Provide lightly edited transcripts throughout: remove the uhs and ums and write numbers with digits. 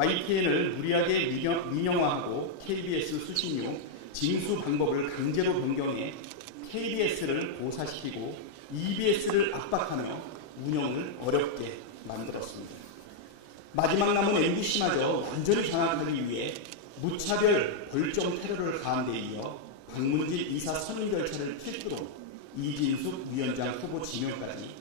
YTN을 무리하게 민영화하고 KBS 수신료 징수 방법을 강제로 변경해 KBS를 고사시키고 EBS를 압박하며 운영을 어렵게 만들었습니다. 마지막 남은 MBC마저 완전히 장악하기 위해 무차별 벌점 테러를 가한 데 이어 박문진 이사 선임 절차를 필두로 이진숙 위원장 후보 지명까지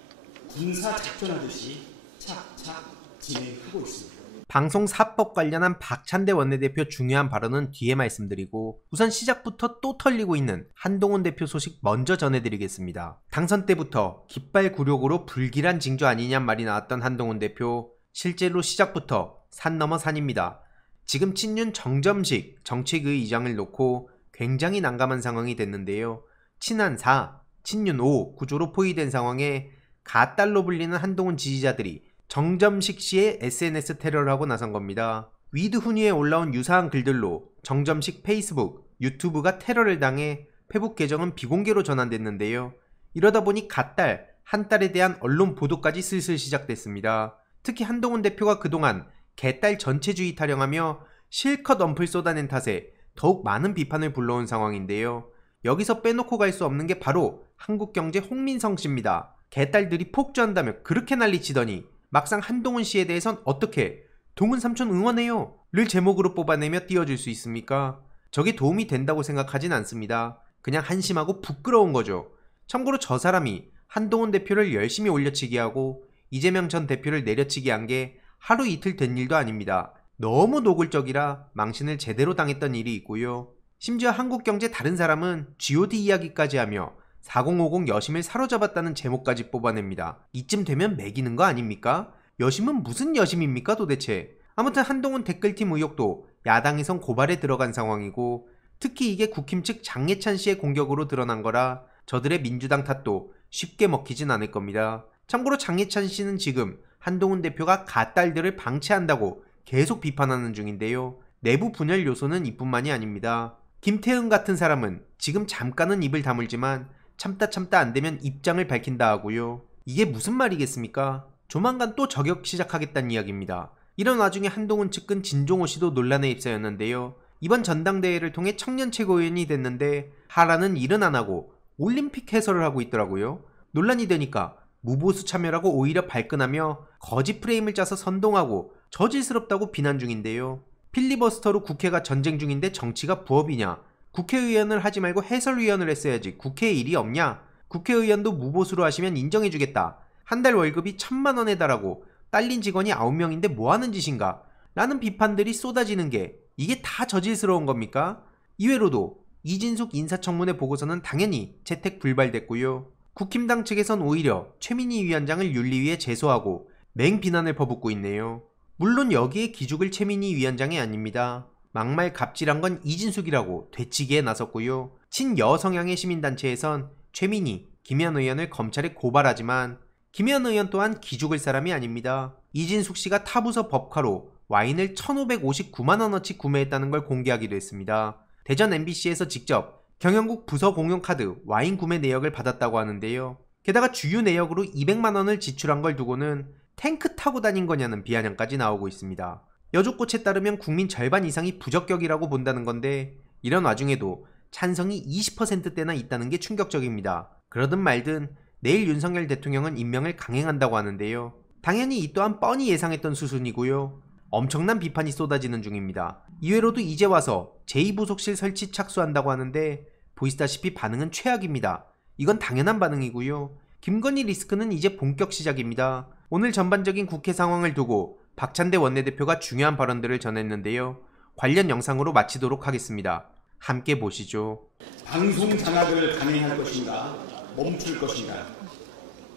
군사 작전하듯이 착착 진행하고 있습니다. 방송사법 관련한 박찬대 원내대표 중요한 발언은 뒤에 말씀드리고 우선 시작부터 또 털리고 있는 한동훈 대표 소식 먼저 전해드리겠습니다. 당선 때부터 깃발 굴욕으로 불길한 징조 아니냔 말이 나왔던 한동훈 대표, 실제로 시작부터 산 넘어 산입니다. 지금 친윤 정점식 정책위 의장을 놓고 굉장히 난감한 상황이 됐는데요. 친한 4, 친윤 5 구조로 포위된 상황에 가딸로 불리는 한동훈 지지자들이 정점식 씨의 SNS 테러를 하고 나선 겁니다. 위드 훈위에 올라온 유사한 글들로 정점식 페이스북, 유튜브가 테러를 당해 페북 계정은 비공개로 전환됐는데요. 이러다 보니 가딸, 한 딸에 대한 언론 보도까지 슬슬 시작됐습니다. 특히 한동훈 대표가 그동안 개딸 전체주의 타령하며 실컷 언플 쏟아낸 탓에 더욱 많은 비판을 불러온 상황인데요. 여기서 빼놓고 갈 수 없는 게 바로 한국경제 홍민성 씨입니다. 개딸들이 폭주한다며 그렇게 난리치더니 막상 한동훈 씨에 대해선 어떻게 동훈 삼촌 응원해요 를 제목으로 뽑아내며 띄워줄 수 있습니까? 저게 도움이 된다고 생각하진 않습니다. 그냥 한심하고 부끄러운 거죠. 참고로 저 사람이 한동훈 대표를 열심히 올려치기 하고 이재명 전 대표를 내려치기 한 게 하루 이틀 된 일도 아닙니다. 너무 노골적이라 망신을 제대로 당했던 일이 있고요. 심지어 한국경제 다른 사람은 G.O.D 이야기까지 하며 4050 여심을 사로잡았다는 제목까지 뽑아냅니다. 이쯤 되면 매기는 거 아닙니까? 여심은 무슨 여심입니까 도대체? 아무튼 한동훈 댓글팀 의혹도 야당에선 고발에 들어간 상황이고 특히 이게 국힘 측 장예찬 씨의 공격으로 드러난 거라 저들의 민주당 탓도 쉽게 먹히진 않을 겁니다. 참고로 장예찬 씨는 지금 한동훈 대표가 가딸들을 방치한다고 계속 비판하는 중인데요. 내부 분열 요소는 이뿐만이 아닙니다. 김태흠 같은 사람은 지금 잠깐은 입을 다물지만 참다 안되면 입장을 밝힌다 하고요. 이게 무슨 말이겠습니까? 조만간 또 저격 시작하겠다는 이야기입니다. 이런 와중에 한동훈 측근 진종호 씨도 논란에 휩싸였는데요. 이번 전당대회를 통해 청년 최고위원이 됐는데 하라는 일은 안 하고 올림픽 해설을 하고 있더라고요. 논란이 되니까 무보수 참여라고 오히려 발끈하며 거짓 프레임을 짜서 선동하고 저질스럽다고 비난 중인데요. 필리버스터로 국회가 전쟁 중인데 정치가 부업이냐? 국회의원을 하지 말고 해설위원을 했어야지 국회에 일이 없냐? 국회의원도 무보수로 하시면 인정해주겠다. 한 달 월급이 1000만원에 달하고 딸린 직원이 9명인데 뭐하는 짓인가? 라는 비판들이 쏟아지는 게 이게 다 저질스러운 겁니까? 이외로도 이진숙 인사청문회 보고서는 당연히 채택 불발됐고요. 국힘당 측에선 오히려 최민희 위원장을 윤리위에 제소하고 맹비난을 퍼붓고 있네요. 물론 여기에 기죽을 최민희 위원장이 아닙니다. 막말 갑질한 건 이진숙이라고 되치기에 나섰고요. 친여 성향의 시민단체에선 최민희, 김현 의원을 검찰에 고발하지만 김현 의원 또한 기죽을 사람이 아닙니다. 이진숙 씨가 타부서 법카로 와인을 1,559만원어치 구매했다는 걸 공개하기도 했습니다. 대전 MBC에서 직접 경영국 부서 공용카드 와인 구매 내역을 받았다고 하는데요. 게다가 주유 내역으로 200만원을 지출한 걸 두고는 탱크 타고 다닌 거냐는 비아냥까지 나오고 있습니다. 여족꽃에 따르면 국민 절반 이상이 부적격이라고 본다는 건데 이런 와중에도 찬성이 20%대나 있다는 게 충격적입니다. 그러든 말든 내일 윤석열 대통령은 임명을 강행한다고 하는데요. 당연히 이 또한 뻔히 예상했던 수순이고요. 엄청난 비판이 쏟아지는 중입니다. 이외로도 이제 와서 제2부속실 설치 착수한다고 하는데 보시다시피 반응은 최악입니다. 이건 당연한 반응이고요. 김건희 리스크는 이제 본격 시작입니다. 오늘 전반적인 국회 상황을 두고 박찬대 원내대표가 중요한 발언들을 전했는데요. 관련 영상으로 마치도록 하겠습니다. 함께 보시죠. 방송 장악을 강행할 것인가 멈출 것인가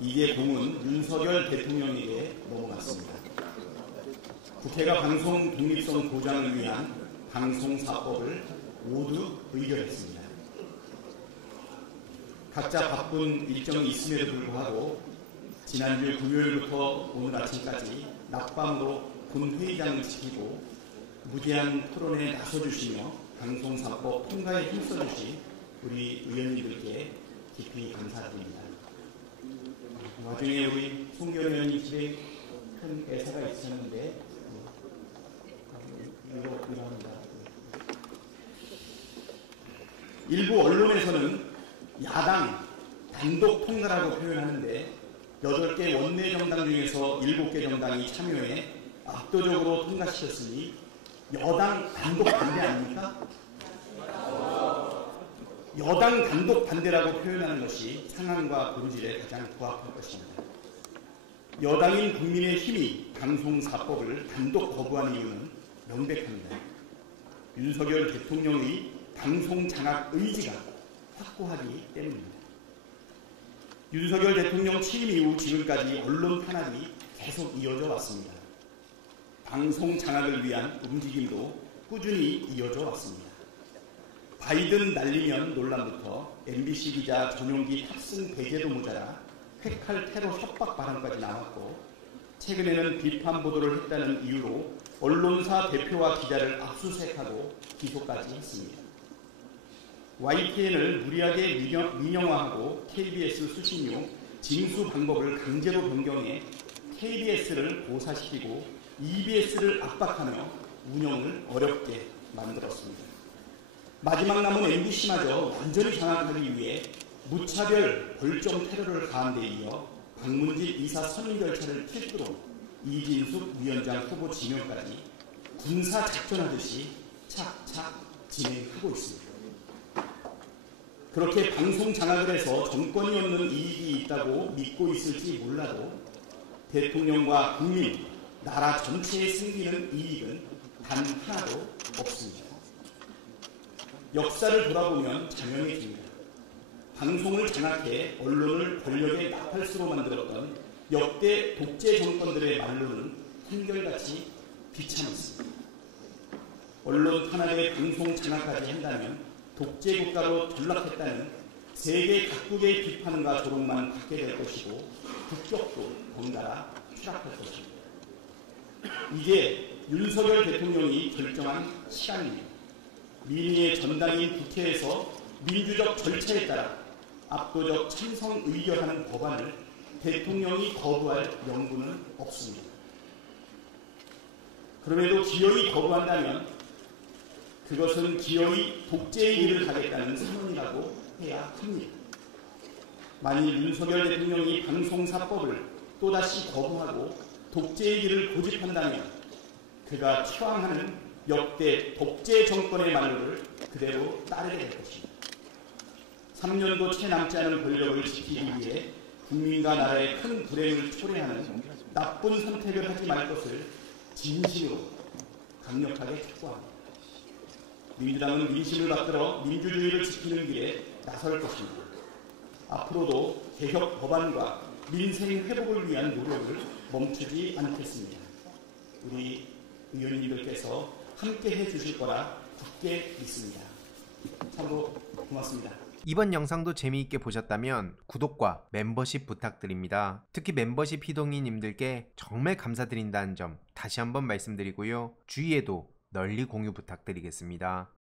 이게 공은 윤석열 대통령에게 넘어갔습니다. 국회가 방송 독립성 보장을 위한 방송사법을 모두 의결했습니다. 각자 바쁜 일정이 있음에도 불구하고 지난주 금요일부터 오늘 아침까지 낮밤으로 본회의장을 지키고 무제한 토론에 나서주시며 방송사법 통과에 힘써주신 우리 의원님들께 깊이 감사드립니다. 와중에 우리 송교원 의원님 집에 큰 애사가 있었는데 일부 언론에서는 야당 단독 통과라고 표현하는데 8개 원내 정당 중에서 7개 정당이 참여해 압도적으로 통과시켰으니 여당 단독 반대 아닙니까? 여당 단독 반대라고 표현하는 것이 상황과 본질에 가장 부합할 것입니다. 여당인 국민의힘이 방송사법을 단독 거부한 이유는 명백합니다. 윤석열 대통령의 방송 장악 의지가 확고하기 때문입니다. 윤석열 대통령 취임 이후 지금까지 언론 탄압이 계속 이어져 왔습니다. 방송 장악을 위한 움직임도 꾸준히 이어져 왔습니다. 바이든 날리면 논란부터 MBC 기자 전용기 탑승 배제도 모자라 핵할 테러 협박 발언까지 나왔고, 최근에는 비판 보도를 했다는 이유로 언론사 대표와 기자를 압수수색하고 기소까지 했습니다. YTN을 무리하게 민영화하고 KBS 수신료 징수 방법을 강제로 변경해 KBS를 고사시키고 EBS를 압박하며 운영을 어렵게 만들었습니다. 마지막 남은 MBC마저 완전히 장악하기 위해 무차별 벌점 테러를 가한 데 이어 박문진 이사 선임 절차를 필두로 이진숙 위원장 후보 지명까지 군사 작전하듯이 착착 진행하고 있습니다. 그렇게 방송 장악을 해서 정권이 얻는 이익이 있다고 믿고 있을지 몰라도 대통령과 국민, 나라 전체에 생기는 이익은 단 하나도 없습니다. 역사를 돌아보면 자명해집니다. 방송을 장악해 언론을 권력의 나팔수로 만들었던 역대 독재 정권들의 말로는 한결같이 비참했습니다. 언론 탄압에 방송 장악까지 한다면 독재 국가로 전락했다는 세계 각국의 비판과 조롱만 받게 될 것이고 국격도 덩달아 추락할 것입니다. 이제 윤석열 대통령이 결정한 시간입니다. 민의의 전당인 국회에서 민주적 절차에 따라 압도적 찬성 의결하는 법안을 대통령이 거부할 명분은 없습니다. 그럼에도 기어이 거부한다면 그것은 기어이 독재의 길을 가겠다는 선언이라고 해야 합니다. 만일 윤석열 대통령이 방송사법을 또다시 거부하고 독재의 길을 고집한다면 그가 취황하는 역대 독재 정권의 말로를 그대로 따르게 될 것입니다. 3년도 채 남지 않은 권력을 지키기 위해 국민과 나라의 큰 불행을 초래하는 나쁜 선택을 하지 말 것을 진심으로 강력하게 촉구합니다. 민주당은 민심을 받들어 민주주의를 지키는 길에 나설 것입니다. 앞으로도 개혁 법안과 민생 회복을 위한 노력을 멈추지 않겠습니다. 우리 의원님들께서 함께 해주실 거라 굳게 믿습니다. 참고 고맙습니다. 이번 영상도 재미있게 보셨다면 구독과 멤버십 부탁드립니다. 특히 멤버십 희동이님들께 정말 감사드린다는 점 다시 한번 말씀드리고요. 주위에도 널리 공유 부탁드리겠습니다.